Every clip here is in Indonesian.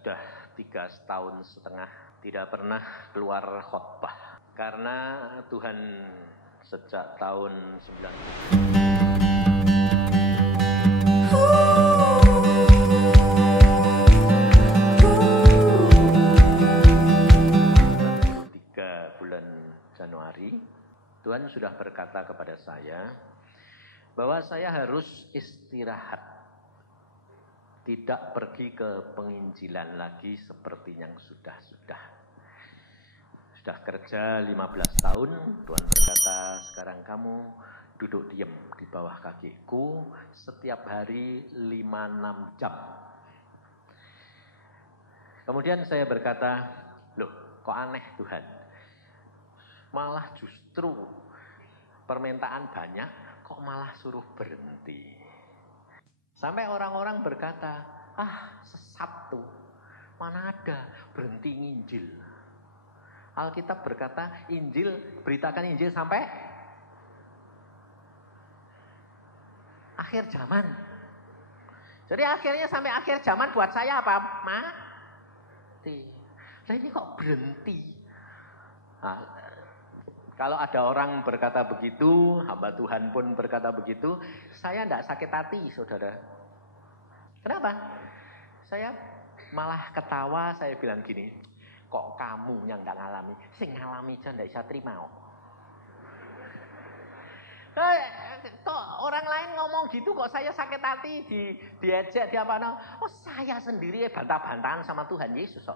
sudah 3,5 tahun tidak pernah keluar khotbah. Karena Tuhan sejak tahun 3 bulan Januari, Tuhan sudah berkata kepada saya bahwa saya harus istirahat. Tidak pergi ke penginjilan lagi seperti yang sudah-sudah. Sudah kerja 15 tahun, Tuhan berkata, sekarang kamu duduk diam di bawah kakiku setiap hari 5-6 jam. Kemudian saya berkata, loh kok aneh Tuhan? Malah justru permintaan banyak, kok malah suruh berhenti. Sampai orang-orang berkata, sesat tuh, mana ada berhenti nginjil. Alkitab berkata, Injil, beritakan Injil sampai akhir zaman. Jadi akhirnya sampai akhir zaman buat saya apa? Mati. Nah ini kok berhenti? Kalau ada orang berkata begitu, hamba Tuhan pun berkata begitu, saya tidak sakit hati, saudara. Kenapa? Saya malah ketawa, saya bilang gini, kok kamu yang tidak ngalami? Sing ngalami aja tidak bisa terima. Kok orang lain ngomong gitu, kok saya sakit hati, diejek, saya sendiri bantah-bantahan sama Tuhan Yesus.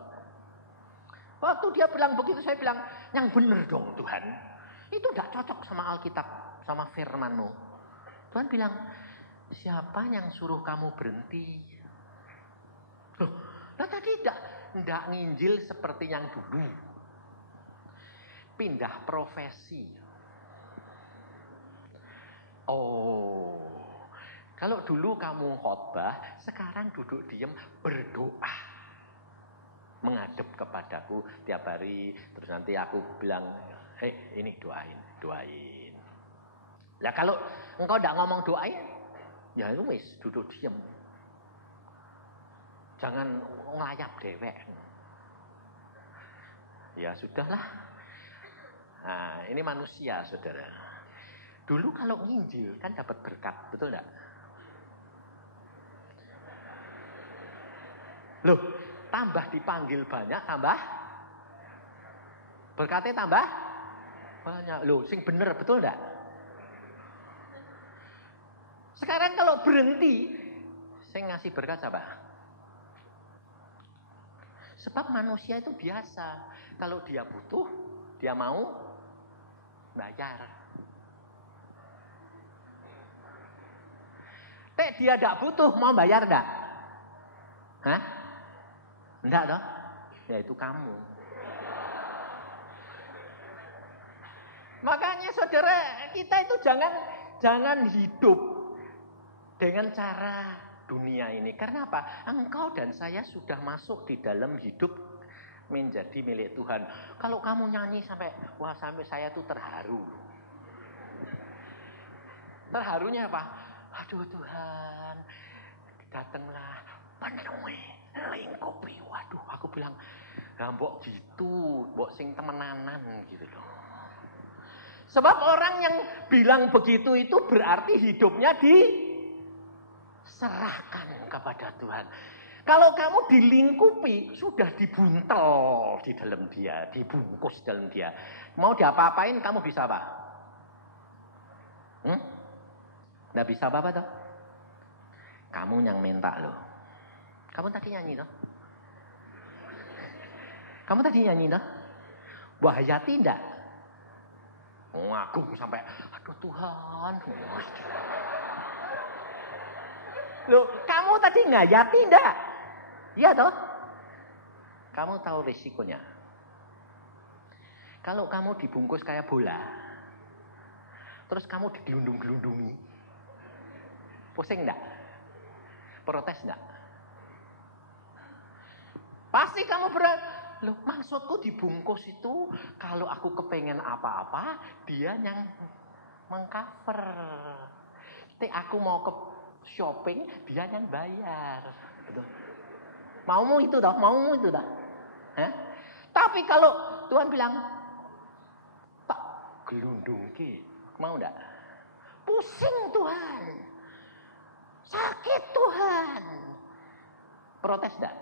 Waktu dia bilang begitu, saya bilang, yang benar dong Tuhan. Itu tidak cocok sama Alkitab, sama firman-Mu. Tuhan bilang, siapa yang suruh kamu berhenti? Loh, tadi tidak nginjil seperti yang dulu. Pindah profesi. Oh, kalau dulu kamu khotbah, sekarang duduk diam berdoa. Menghadap kepadaku tiap hari, terus nanti aku bilang, ini doain. Lah kalau engkau tidak ngomong doain, ya wis duduk diam. Jangan ngelayap dewek. Ya sudahlah. Nah, ini manusia, saudara. Dulu kalau nginjil kan dapat berkat, betul enggak? Loh, tambah dipanggil banyak, tambah berkatnya tambah banyak. Loh, sing bener, betul enggak? Sekarang kalau berhenti, sing ngasih berkat siapa? Sebab manusia itu biasa. Kalau dia butuh, dia mau bayar. Dia tidak butuh, mau bayar enggak? Hah? Enggak toh? Ya itu kamu. Makanya saudara, kita itu jangan hidup dengan cara dunia ini. Karena apa? Engkau dan saya sudah masuk di dalam hidup menjadi milik Tuhan. Kalau kamu nyanyi sampai saya tuh terharu. Terharunya apa? Aduh Tuhan, datanglah penuhi lingkupi. Waduh, aku bilang, mbok gitu, mbok sing temenanan gitu loh. Sebab orang yang bilang begitu itu berarti hidupnya diserahkan kepada Tuhan. Kalau kamu dilingkupi, sudah dibuntel di dalam dia, dibungkus dalam dia. Mau diapa-apain, kamu bisa apa? Nggak bisa apa-apa toh? Kamu yang minta loh. Kamu tadi nyanyi toh? Kamu tadi nyanyi toh? Wahayati enggak? Ngagung sampai, aduh Tuhan. Loh, kamu tadi ngayati enggak? Iya toh? Kamu tahu risikonya. Kalau kamu dibungkus kayak bola, terus kamu digelundung-gelundungi, pusing enggak? Protes enggak? Pasti kamu loh, maksudku dibungkus itu kalau aku kepengen apa-apa, dia yang mengcover. Aku mau ke shopping, dia yang bayar. Betul. Maumu itu toh, maumu itu toh. Tapi kalau Tuhan bilang, tak gelundungke, mau enggak? Pusing Tuhan. Sakit Tuhan. Protes enggak?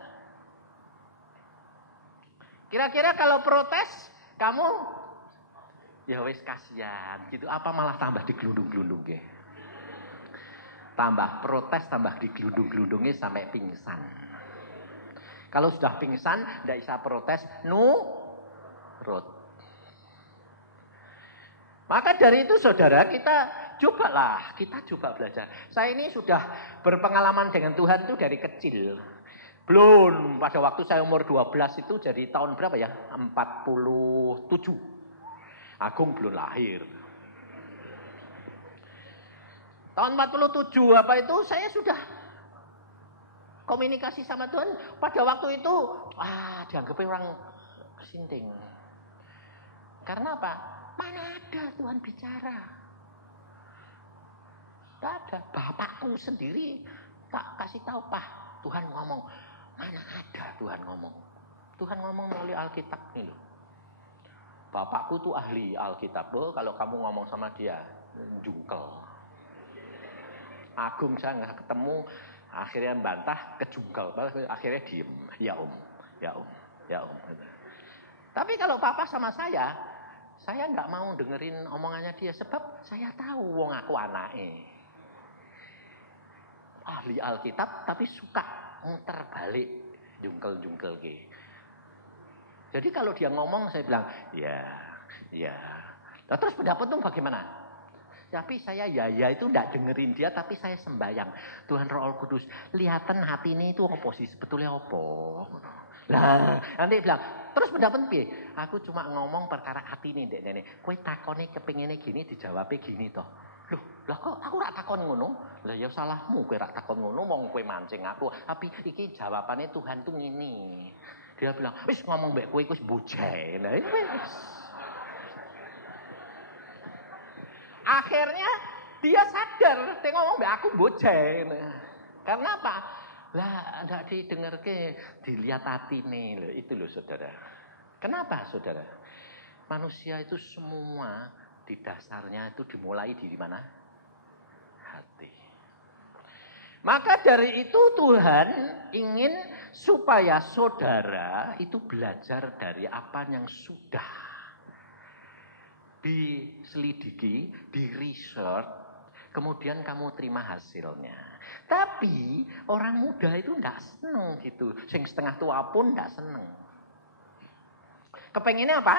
Kira-kira kalau protes, kamu ya wis kasihan gitu, apa malah tambah digelundung-gelundung ke? Tambah protes, tambah digelundung-gelundungnya sampai pingsan. Kalau sudah pingsan, tidak bisa protes, nurut. Maka dari itu saudara, kita coba belajar. Saya ini sudah berpengalaman dengan Tuhan itu dari kecil. Belum, pada waktu saya umur 12 itu jadi tahun berapa ya? 47. Agung belum lahir. Tahun 47 apa itu saya sudah komunikasi sama Tuhan. Pada waktu itu, dianggapnya orang sinting. Karena apa? Mana ada Tuhan bicara? Tidak ada. Bapakku sendiri tak kasih tahu, Pak, Tuhan ngomong. Mana ada Tuhan ngomong? Tuhan ngomong melalui Alkitab nih loh. Bapakku tuh ahli Alkitab. Kalau kamu ngomong sama dia, jungkel. Agung saya nggak ketemu, akhirnya bantah, kejungkel, akhirnya diem, ya om. Tapi kalau papa sama saya nggak mau dengerin omongannya dia, sebab saya tahu wong aku anake. Ahli Alkitab tapi suka muter balik, jungkel ke. Jadi kalau dia ngomong saya bilang, ya. Nah, terus pendapat tuh bagaimana? Tapi saya itu enggak dengerin dia, tapi saya sembayang. Tuhan Roh Kudus, lihatan hati ini itu apa sih? Sebetulnya apa? Nah, nanti bilang, terus pendapat piye? Aku cuma ngomong perkara hati ini, Dek. Kowe takone kepengine gini, dijawabnya gini toh. Lah kok aku rak takon ngono? Lah ya salahmu kowe rak takon ngono, wong kowe mancing aku. Tapi iki jawabannya Tuhan tuh ngene. Dia bilang, wis ngomong mbek kowe wis bojeh. Nah, wis. Akhirnya dia sadar, dia ngomong mbak aku bocah. Karena apa? Lah enggak didengarke, dilihat hati nih loh, itu loh saudara. Kenapa saudara? Manusia itu semua di dasarnya itu dimulai di mana? Hati. Maka dari itu Tuhan ingin supaya saudara itu belajar dari apa yang sudah diselidiki, di research, kemudian kamu terima hasilnya. Tapi orang muda itu enggak seneng gitu. Sing setengah tua pun enggak seneng. Kepengennya apa?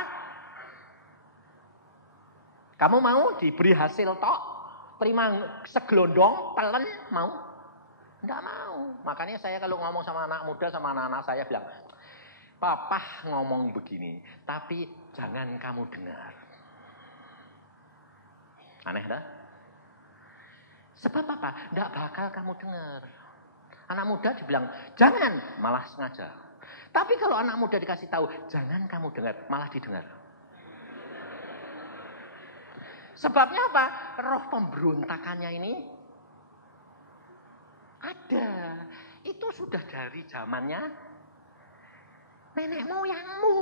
Kamu mau diberi hasil tok? Terima segelondong, telen, mau? Enggak mau. Makanya saya kalau ngomong sama anak muda, sama anak-anak saya bilang, Papa ngomong begini, tapi jangan kamu dengar. Aneh dah. Sebab apa? Tidak bakal kamu dengar. Anak muda dibilang, jangan, malah sengaja. Tapi kalau anak muda dikasih tahu, jangan kamu dengar, malah didengar. Sebabnya apa? Roh pemberontakannya ini ada. Itu sudah dari zamannya nenek moyangmu.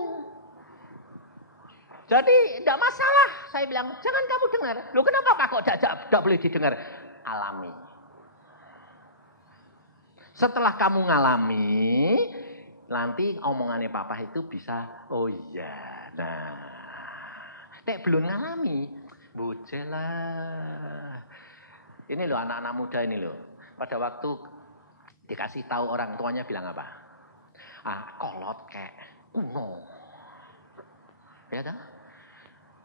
Jadi tidak masalah. Saya bilang, jangan kamu dengar. Loh kenapa Pak kok tidak boleh didengar? Alami. Setelah kamu ngalami, nanti omongannya Papa itu bisa, oh iya. Nah, nek belum ngalami, bojelah. Ini loh anak-anak muda ini loh. Pada waktu dikasih tahu orang tuanya bilang apa? Kolot kek, kuno. Ya kan?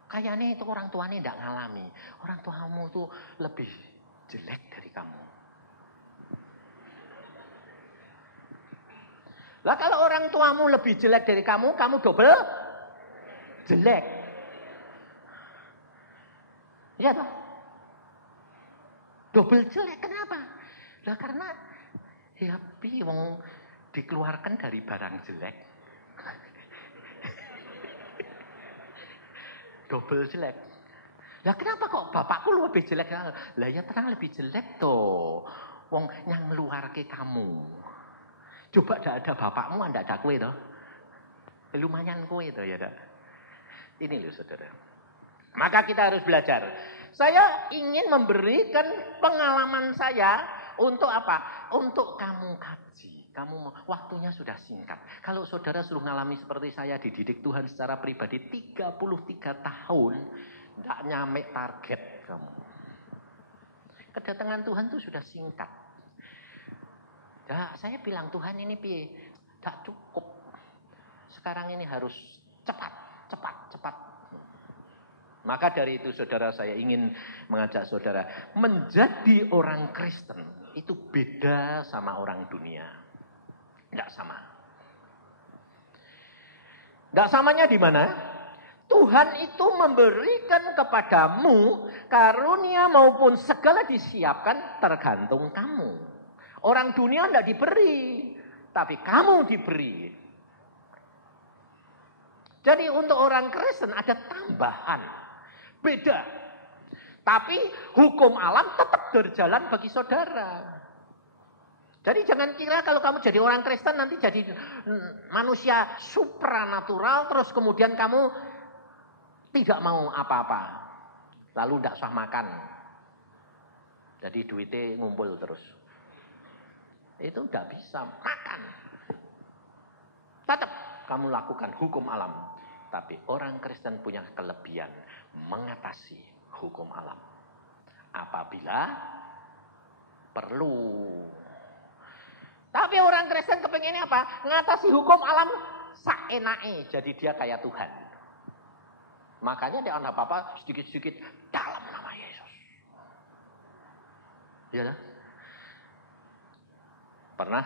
Kayaknya itu orang tuanya tidak ngalami. Orang tuamu tuh lebih jelek dari kamu. Lah kalau orang tuamu lebih jelek dari kamu double jelek. Iya toh? Double jelek kenapa? Lah karena ya wong dikeluarkan dari barang jelek. Double jelek. Lah kenapa kok bapakku lebih jelek? Lah ya tenang lebih jelek toh. Wong yang ngeluarke kamu. Coba tidak ada bapakmu, tidak ada kue toh. Lumayan kue toh ya. Ini loh saudara. Maka kita harus belajar. Saya ingin memberikan pengalaman saya untuk apa? Untuk kamu kaji. Kamu waktunya sudah singkat. Kalau saudara sudah mengalami seperti saya dididik Tuhan secara pribadi 33 tahun, tidak nyampe target kamu. Kedatangan Tuhan itu sudah singkat. Nah, saya bilang Tuhan ini piye? Tak cukup. Sekarang ini harus cepat. Maka dari itu saudara, saya ingin mengajak saudara menjadi orang Kristen itu beda sama orang dunia. Tidak sama. Tidak samanya di mana? Tuhan itu memberikan kepadamu karunia maupun segala disiapkan tergantung kamu. Orang dunia tidak diberi, tapi kamu diberi. Jadi untuk orang Kristen ada tambahan, beda. Tapi hukum alam tetap berjalan bagi saudara. Jadi jangan kira kalau kamu jadi orang Kristen nanti jadi manusia supranatural, terus kemudian kamu tidak mau apa-apa. Lalu tidak usah makan. Jadi duitnya ngumpul terus. Itu tidak bisa makan. Tetap kamu lakukan hukum alam. Tapi orang Kristen punya kelebihan mengatasi hukum alam. Apabila perlu. Tapi orang Kristen kepengennya apa? Mengatasi hukum alam saenake. Jadi dia kayak Tuhan. Makanya dia anak apa sedikit-sedikit dalam nama Yesus. Ya, pernah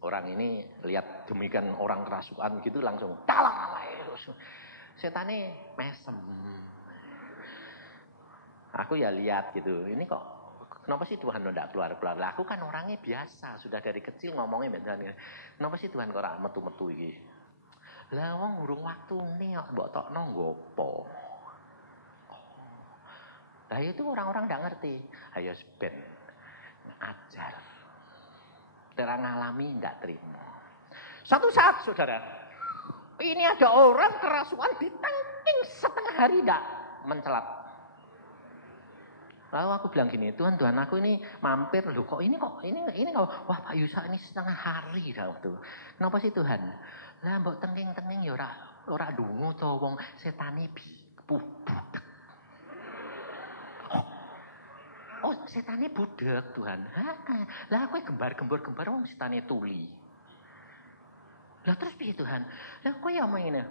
orang ini lihat demikian orang kerasukan gitu langsung dalam nama Yesus. Setannya mesem. Aku ya lihat gitu. Ini kok kenapa sih Tuhan tidak keluar-keluar? Lah aku kan orangnya biasa, sudah dari kecil ngomongnya beneran. Kenapa sih Tuhan kok ora metu-metu iki? Lah wong urung waktune kok mbok tokno nggopo. Lah itu orang-orang ndak ngerti. Ayo ben ajar. Terang ngalami ndak terima. Suatu saat saudara, ini ada orang kerasukan ditangking setengah hari ndak mencelat. Lalu aku bilang gini, Tuhan aku ini mampir loh kok ini kok wah Pak Yusa ini setengah hari dah waktu. Kenapa sih Tuhan? Lah mbok tengking-tengking ya ora dungu to wong setane budek. Oh, setane budek Tuhan. Heeh. Lah kowe gembar wong setane tuli. Lah terus piye Tuhan? Lah kowe ya omong ngene.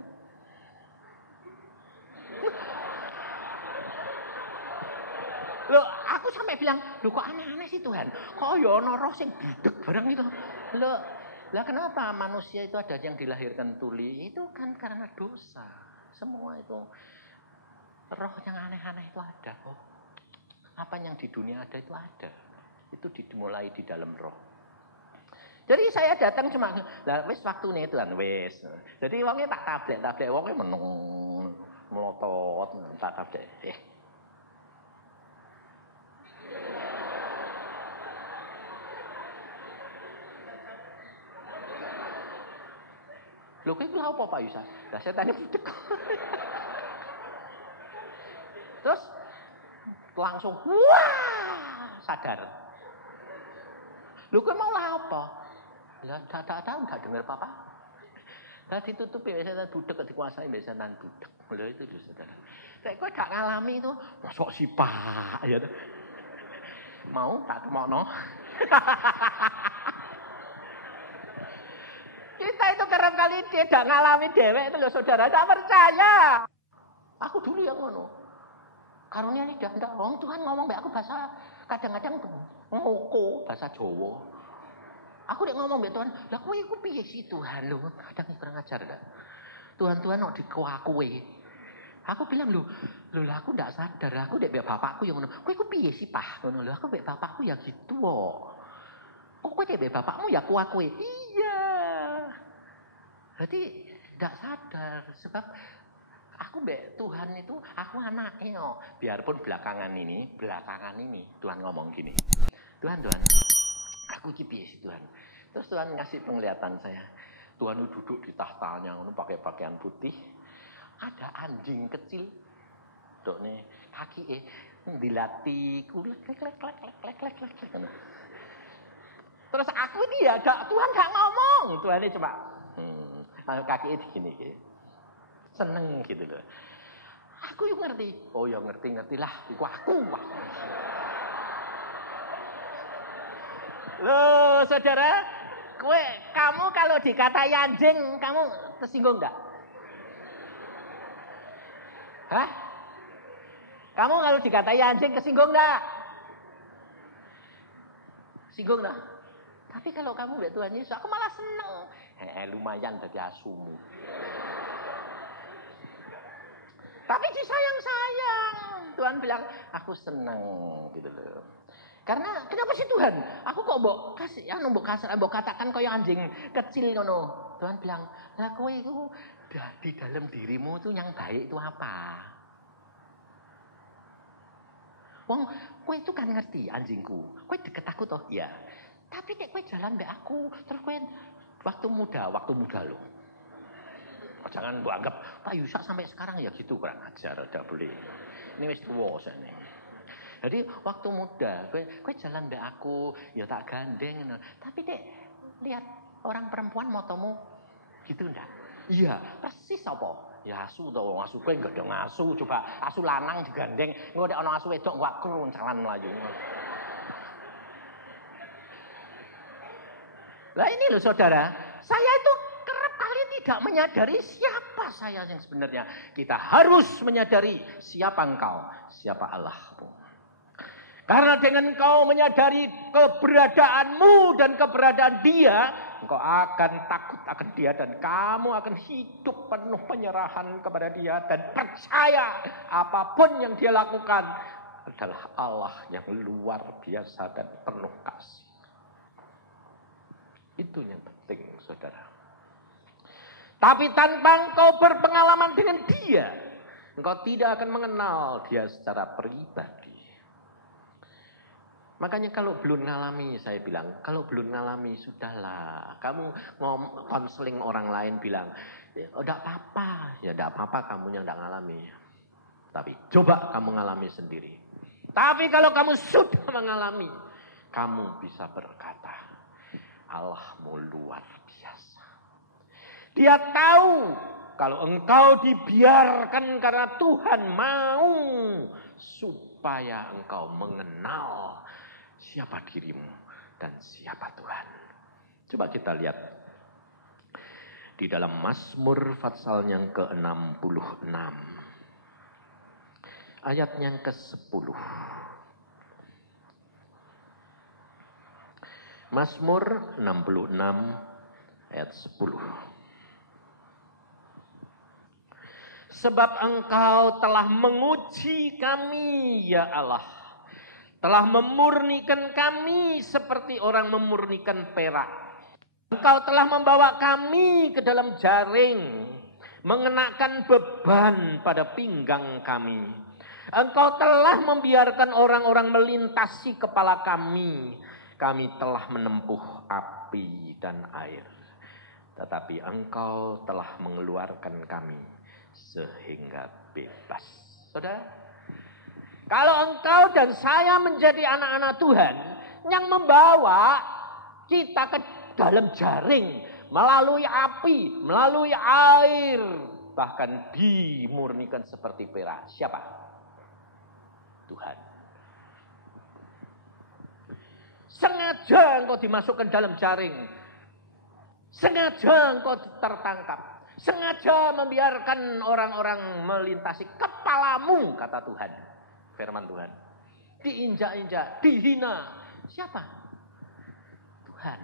Loh, aku sampai bilang, "Loh kok aneh-aneh sih Tuhan? Kok ya ana roh sing budek bareng itu?" Loh, lah kenapa manusia itu ada yang dilahirkan tuli? Itu kan karena dosa. Semua itu roh yang aneh-aneh itu ada kok. Apa yang di dunia ada itu ada. Itu dimulai di dalam roh. Jadi saya datang cuma lah wis waktune Tuhan wis. Jadi wonge tak tablek wonge menung melotot tak tablek. Lho kowe lha apa Pak Yusa? Lah setane budek. Terus langsung wah sadar. Lho kowe mau lah apa? Lah tak dengar apa-apa. Tadi tutup ya setan budek dikuasai setan budek. Lho itu lho saudara. Nek kowe gak ngalami itu masuk si Pak ya. Mau tak temokno. Kita itu kerap kali tidak ngalami dewek itu loh saudara, tak percaya. Aku dulu yang ngono. Karunia ini ndak wong Tuhan ngomong mbek aku bahasa kadang-kadang ngoko bahasa Jawa. Aku nek ngomong mbek Tuhan, lah kowe iku piye sih Tuhan lho? Kadang kurang ajar dak. Tuhan kok dikowe. Aku bilang lho lah aku ndak sadar, aku nek mbek bapakku yang ngono. Kowe iku piye sih Pak? Ngono lho, aku mbek bapakku ya gitu kok. Kok kowe nek mbek bapakmu ya kowe. Iya. Jadi tidak sadar sebab aku mbek Tuhan itu aku anaknya kok. Biarpun belakangan ini Tuhan ngomong gini. Tuhan, aku iki piye sih Tuhan? Terus Tuhan ngasih penglihatan saya. Tuhan duduk di tahtanya, pakai pakaian putih. Ada anjing kecil. Dok nih, kaki dilatih, klek. Terus aku ini ya, Tuhan gak ngomong. Tuhan ini cuma, kaki gini. Seneng gitu loh. Aku yang ngerti. Oh ya ngerti-ngertilah. Iku aku. Loh saudara, kamu kalau dikatai anjing, kamu tersinggung enggak? Hah? Kamu kalau dikatai anjing kesinggung enggak? Singgung enggak? Tapi kalau kamu lihat Tuhan Yesus, aku malah seneng. Lumayan jadi asumu. Tapi disayang-sayang. Tuhan bilang, aku seneng gitu loh. Karena kenapa sih Tuhan? Aku kok mbok kasih mbok katakan kaya anjing kecil ngono. Tuhan bilang, "Lah kowe iku di dalam dirimu itu yang baik itu apa?" Wong kowe itu kan ngerti anjingku. Kowe deket aku toh? Iya. Tapi nek kowe jalan mbek aku, terus kowe waktu muda loh. Jangan mbok anggap Pak Yusak sampai sekarang ya gitu, kurang ajar, tidak boleh. Ini wis tuwa sane. Jadi waktu muda, kowe jalan mbek aku, ya tak gandeng. Tapi dek, lihat orang perempuan motomu gitu ndak? Iya, persis apa? Ya asu to, asu kowe enggak ada asu, coba asu lanang digandeng, engko nek ana asu wedok gak keruncalan mlayu. Lah ini loh saudara, saya itu kerap kali tidak menyadari siapa saya yang sebenarnya. Kita harus menyadari siapa engkau, siapa Allahmu. Karena dengan engkau menyadari keberadaanmu dan keberadaan dia, engkau akan takut akan dia dan kamu akan hidup penuh penyerahan kepada dia dan percaya apapun yang dia lakukan adalah Allah yang luar biasa dan penuh kasih. Itu yang penting, saudara. Tapi tanpa engkau berpengalaman dengan dia, engkau tidak akan mengenal dia secara pribadi. Makanya kalau belum ngalami, saya bilang, kalau belum ngalami, sudahlah. Kamu konseling orang lain bilang, ya enggak apa-apa. Ya enggak apa-apa kamu yang enggak ngalami. Tapi coba kamu ngalami sendiri. Tapi kalau kamu sudah mengalami, kamu bisa berkata, Allahmu luar biasa. Dia tahu kalau engkau dibiarkan karena Tuhan mau supaya engkau mengenal siapa dirimu dan siapa Tuhan. Coba kita lihat di dalam Mazmur pasal yang ke-66 ayat yang ke-10. Mazmur 66 ayat 10. Sebab engkau telah menguji kami ya Allah. Telah memurnikan kami seperti orang memurnikan perak. Engkau telah membawa kami ke dalam jaring. Mengenakan beban pada pinggang kami. Engkau telah membiarkan orang-orang melintasi kepala kami. Kami telah menempuh api dan air. Tetapi engkau telah mengeluarkan kami sehingga bebas. Saudara, kalau engkau dan saya menjadi anak-anak Tuhan yang membawa kita ke dalam jaring, melalui api, melalui air, bahkan dimurnikan seperti perak. Siapa? Tuhan. Sengaja engkau dimasukkan dalam jaring. Sengaja engkau tertangkap. Sengaja membiarkan orang-orang melintasi kepalamu, kata Tuhan. Firman Tuhan. Diinjak-injak, dihina. Siapa? Tuhan.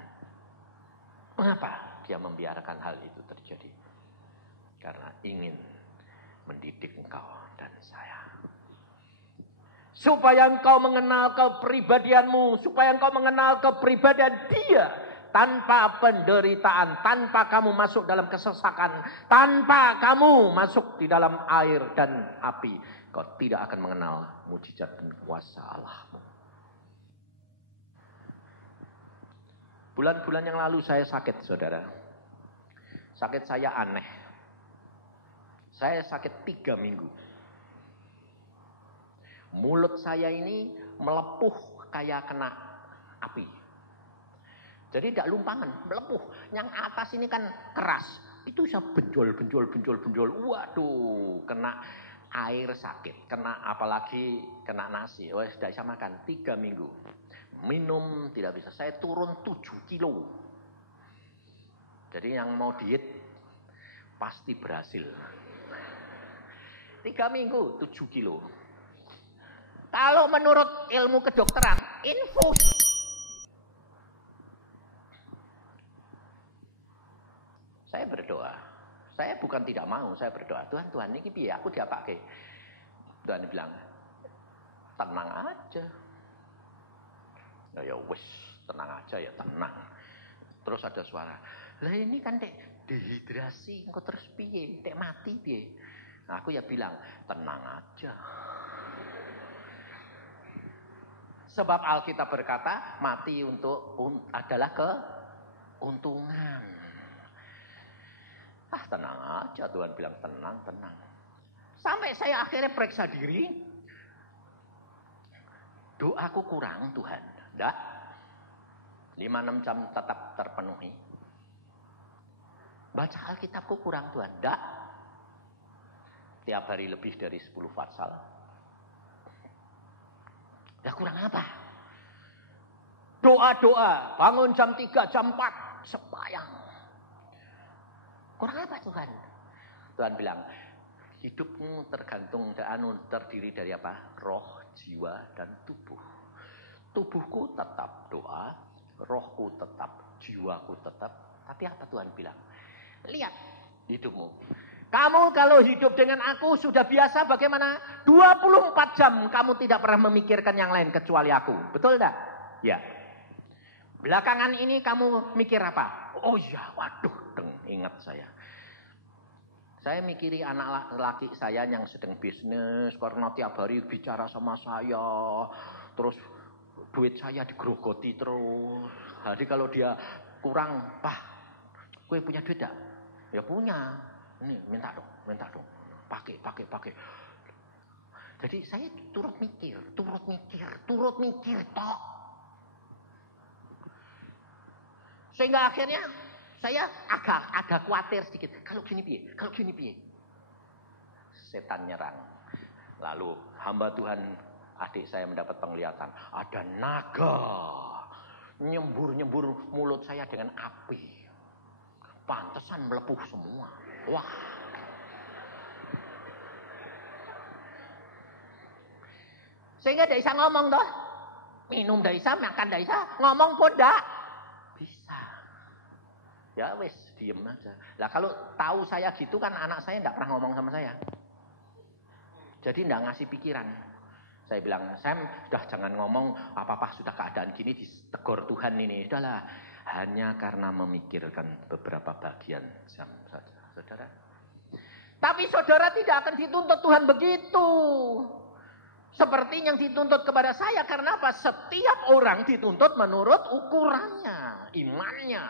Mengapa dia membiarkan hal itu terjadi? Karena ingin mendidik engkau dan saya. Supaya engkau mengenal kepribadianmu, supaya engkau mengenal kepribadian dia. Tanpa penderitaan, tanpa kamu masuk dalam kesesakan, tanpa kamu masuk di dalam air dan api, kau tidak akan mengenal mujizat dan kuasa Allahmu. Bulan-bulan yang lalu saya sakit, saudara. Sakit saya aneh. Saya sakit 3 minggu. Mulut saya ini melepuh kayak kena api. Jadi tidak lumpangan, melepuh. Yang atas ini kan keras. Itu saya benjol. Waduh, kena air sakit. Kena apalagi kena nasi. Oh, tidak bisa makan 3 minggu. Minum tidak bisa. Saya turun 7 kilo. Jadi yang mau diet pasti berhasil. 3 minggu 7 kilo. Kalau menurut ilmu kedokteran, infus. Saya berdoa. Saya bukan tidak mau, saya berdoa. Tuhan ini piye aku diapake. Tuhan bilang, tenang aja. Ya wis, tenang aja ya, tenang. Terus ada suara, lah ini kan dek dehidrasi, engko terus piye? Dek mati piye? Nah, aku ya bilang, tenang aja. Sebab Alkitab berkata, mati adalah keuntungan. Tenang aja, Tuhan bilang tenang. Sampai saya akhirnya periksa diri. Doaku kurang, Tuhan. Enggak. 5-6 jam tetap terpenuhi. Baca Alkitabku kurang, Tuhan. Enggak. Tiap hari lebih dari 10 fatsal. Ya kurang apa? Doa, bangun jam 3, jam 4, sembahyang. Kurang apa Tuhan? Tuhan bilang, hidupmu terdiri dari apa? Roh, jiwa, dan tubuh. Tubuhku tetap doa, rohku tetap, jiwaku tetap. Tapi apa Tuhan bilang? Lihat hidupmu. Kamu kalau hidup dengan aku sudah biasa bagaimana? 24 jam kamu tidak pernah memikirkan yang lain kecuali aku. Betul tidak? Ya. Belakangan ini kamu mikir apa? Oh iya, waduh, ingat saya. Saya mikiri anak laki saya yang sedang bisnis, karena tiap hari bicara sama saya, terus duit saya digerogoti terus. Jadi kalau dia kurang, gue punya duit gak? Ya punya. Ini minta dong. Pakai. Jadi saya turut mikir tok. Sehingga akhirnya saya agak khawatir sedikit. Kalau gini piye? Setan nyerang. Lalu hamba Tuhan, adik saya mendapat penglihatan. Ada naga nyembur mulut saya dengan api. Pantesan melepuh semua. Wah. Sehingga tidak bisa ngomong toh. Minum tidak bisa, makan tidak bisa, ngomong pun tidak bisa. Ya wes, diem aja. Lah kalau tahu saya gitu kan anak saya tidak pernah ngomong sama saya. Jadi tidak ngasih pikiran. Saya bilang, Sam, sudah jangan ngomong apa-apa, sudah keadaan gini ditegur Tuhan ini. Sudahlah, hanya karena memikirkan beberapa bagian jam saja. Saudara. Tapi saudara tidak akan dituntut Tuhan begitu. Seperti yang dituntut kepada saya. Karena apa? Setiap orang dituntut menurut ukurannya, imannya.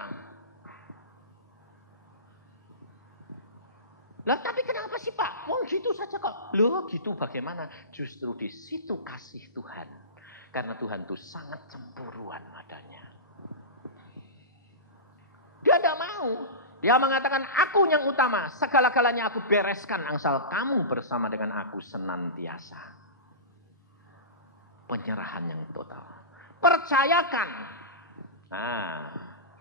Lah tapi kenapa sih Pak? Wong gitu saja kok. Loh gitu bagaimana? Justru di situ kasih Tuhan. Karena Tuhan itu sangat cemburuan adanya. Dia tidak mau. Dia mengatakan, aku yang utama. Segala-galanya aku bereskan. Asal kamu bersama dengan aku senantiasa. Penyerahan yang total. Percayakan. Nah,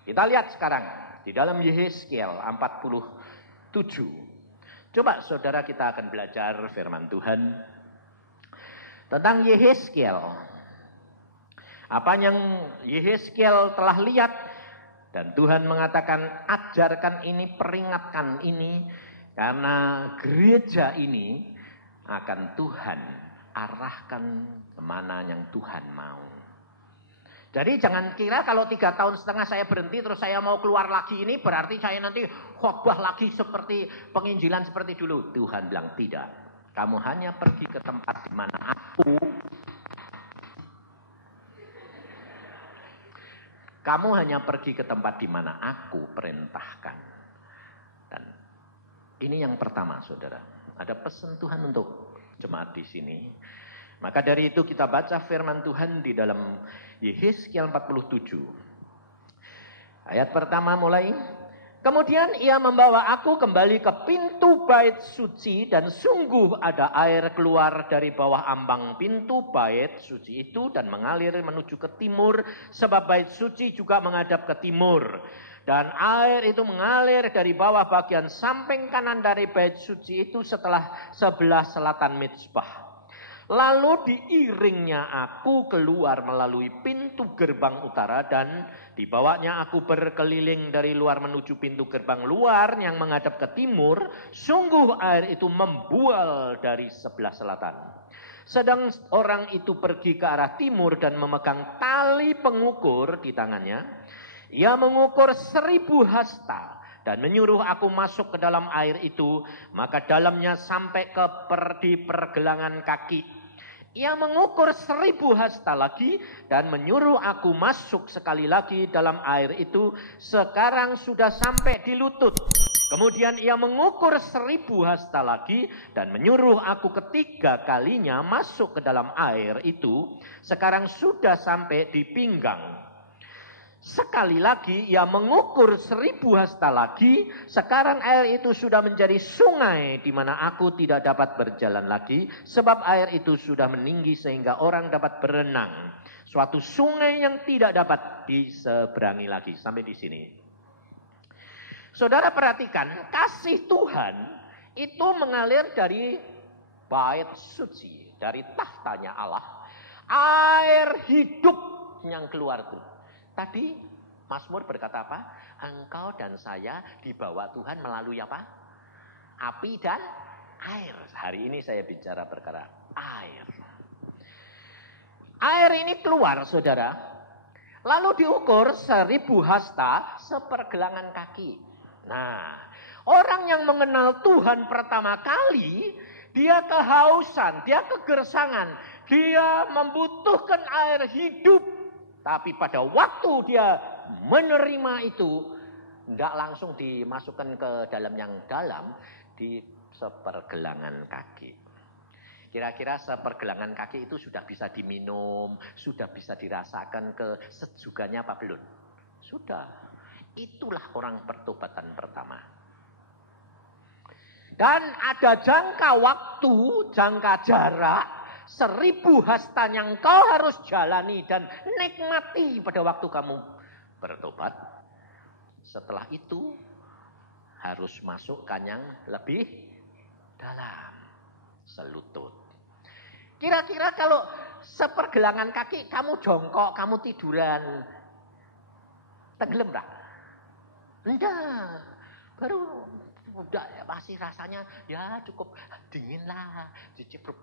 kita lihat sekarang. Di dalam Yehezkiel 47. Coba saudara kita akan belajar firman Tuhan. Tentang Yehezkiel. Apa yang Yehezkiel telah lihat. Dan Tuhan mengatakan, ajarkan ini, peringatkan ini. Karena gereja ini akan Tuhan arahkan kemana yang Tuhan mau. Jadi jangan kira kalau 3 tahun setengah saya berhenti terus saya mau keluar lagi ini. Berarti saya nanti khotbah lagi seperti penginjilan seperti dulu. Tuhan bilang tidak. Kamu hanya pergi ke tempat di mana Kamu hanya pergi ke tempat di mana aku perintahkan. Dan ini yang pertama, saudara. Ada pesan Tuhan untuk jemaat di sini. Maka dari itu kita baca firman Tuhan di dalam Yehezkiel 47. Ayat pertama mulai. Kemudian ia membawa aku kembali ke pintu bait suci dan sungguh ada air keluar dari bawah ambang pintu bait suci itu dan mengalir menuju ke timur sebab bait suci juga menghadap ke timur. Dan air itu mengalir dari bawah bagian samping kanan dari bait suci itu sebelah selatan mezbah. Lalu diiringnya aku keluar melalui pintu gerbang utara dan dibawanya aku berkeliling dari luar menuju pintu gerbang luar yang menghadap ke timur. Sungguh air itu membual dari sebelah selatan. Sedang orang itu pergi ke arah timur dan memegang tali pengukur di tangannya. Ia mengukur 1000 hasta. Dan menyuruh aku masuk ke dalam air itu. Maka dalamnya sampai di pergelangan kaki. Ia mengukur 1000 hasta lagi dan menyuruh aku masuk sekali lagi dalam air itu. Sekarang sudah sampai di lutut. Kemudian ia mengukur 1000 hasta lagi dan menyuruh aku ketiga kalinya masuk ke dalam air itu. Sekarang sudah sampai di pinggang. Sekali lagi ia mengukur 1000 hasta lagi. Sekarang air itu sudah menjadi sungai di mana aku tidak dapat berjalan lagi. Sebab air itu sudah meninggi sehingga orang dapat berenang. Suatu sungai yang tidak dapat diseberangi lagi. Sampai di sini. Saudara perhatikan, kasih Tuhan itu mengalir dari bait suci. Dari tahtanya Allah. Air hidup yang keluar itu. Tadi Mazmur berkata apa? Engkau dan saya dibawa Tuhan melalui apa? Api dan air. Hari ini saya bicara perkara air. Air ini keluar, saudara. Lalu diukur 1000 hasta sepergelangan kaki. Nah, orang yang mengenal Tuhan pertama kali, dia kehausan, dia kegersangan, dia membutuhkan air hidup. Tapi pada waktu dia menerima itu, tidak langsung dimasukkan ke dalam yang dalam, di sepergelangan kaki. Kira-kira sepergelangan kaki itu sudah bisa diminum, sudah bisa dirasakan kesejukannya apa belum? Sudah. Itulah orang pertobatan pertama. Dan ada jangka waktu, jangka jarak, 1000 hasta yang kau harus jalani dan nikmati pada waktu kamu bertobat. Setelah itu harus masukkan yang lebih dalam, selutut. Kira-kira kalau sepergelangan kaki kamu jongkok, kamu tiduran, tenggelam tak? Enggak, baru udah masih rasanya ya cukup dingin lah, dicipuk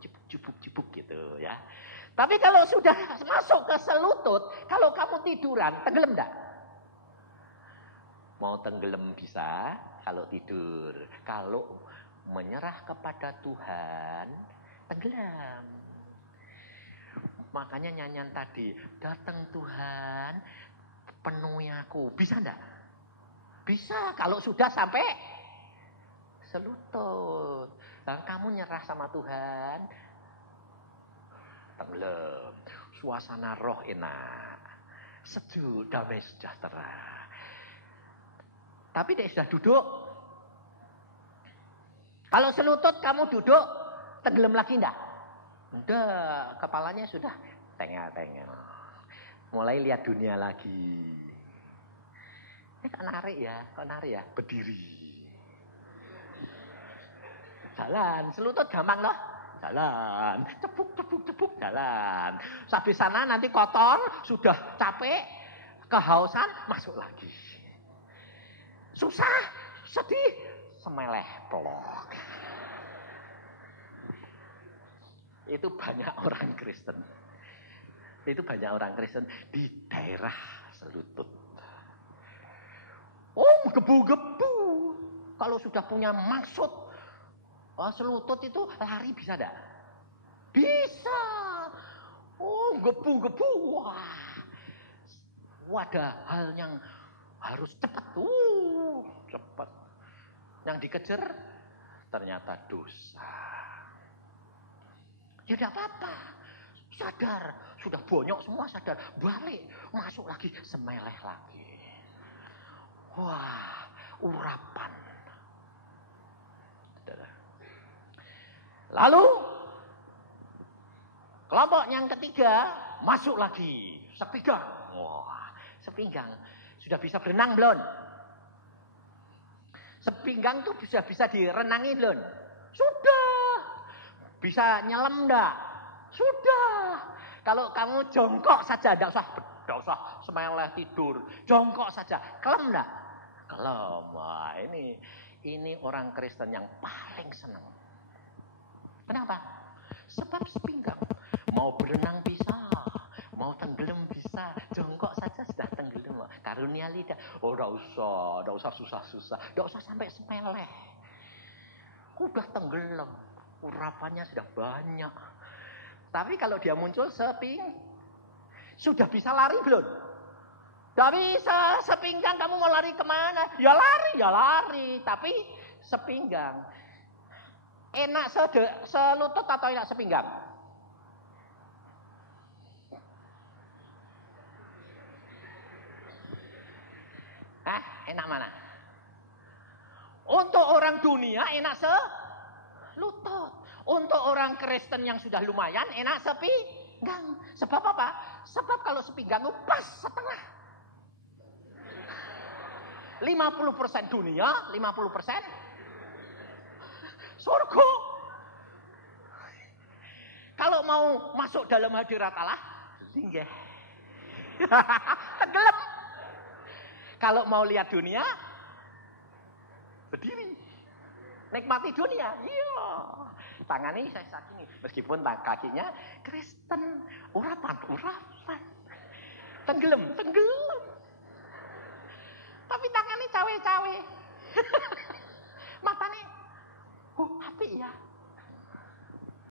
gitu ya. Tapi kalau sudah masuk ke selutut, kalau kamu tiduran, tenggelam enggak? Mau tenggelam bisa kalau tidur. Kalau menyerah kepada Tuhan, tenggelam. Makanya nyanyian tadi, datang Tuhan, penuhi aku. Bisa enggak? Bisa kalau sudah sampai selutut. Dan kamu nyerah sama Tuhan, tenggelam. Suasana roh enak, sejuk, damai sejahtera. Tapi dia sudah duduk. Kalau selutut kamu duduk, tenggelam lagi enggak? Enggak, kepalanya sudah tengah-tengah. Mulai lihat dunia lagi. Kok narik ya, berdiri. Jalan, selutut gampang loh. Jalan, cepuk, jalan. Sampai sana nanti kotor, sudah capek, kehausan, masuk lagi. Susah, sedih, semeleh pelok. Itu banyak orang Kristen. Di daerah selutut. Oh, gebu-gebu. Kalau sudah punya maksud, selutut itu lari bisa enggak? Bisa. Oh, gebu-gebu. Wah. Ada hal yang harus cepat. Cepat. Yang dikejar ternyata dosa. Ya tidak apa-apa. Sadar, sudah bonyok semua sadar. Balik, masuk lagi, semeleh lagi. Wah, urapan. Lalu, kelompok yang ketiga, masuk lagi. Sepinggang. Wah, sepinggang. Sudah bisa berenang belum? Sepinggang tuh sudah bisa direnangi belum? Sudah. Bisa nyelam enggak? Sudah. Kalau kamu jongkok saja, enggak usah semeleh tidur. Jongkok saja. Kelem enggak? Kelem. Wah, ini orang Kristen yang paling senang. Kenapa? Sebab sepinggang. Mau berenang bisa, mau tenggelam bisa, jongkok saja sudah tenggelam. Karunia lidah. Oh, enggak usah susah-susah, enggak usah sampai semeleh. Udah tenggelam, urapannya sudah banyak. Tapi kalau dia muncul sudah bisa lari belum? Enggak bisa, sepinggang kamu mau lari kemana? Ya lari, tapi sepinggang. Enak selutut atau enak sepinggang? Enak mana? Untuk orang dunia enak selutut. Untuk orang Kristen yang sudah lumayan enak sepinggang. Sebab apa? Sebab kalau sepinggang itu pas setengah. 50% dunia, 50% surga. Kalau mau masuk dalam hadirat Allah, linggih. Tenggelam. Kalau mau lihat dunia, berdiri. Nikmati dunia. Iya. Tangannya saya saking. Meskipun kakinya Kristen. Urapan. Tenggelam. Tapi tangannya cawe-cawe.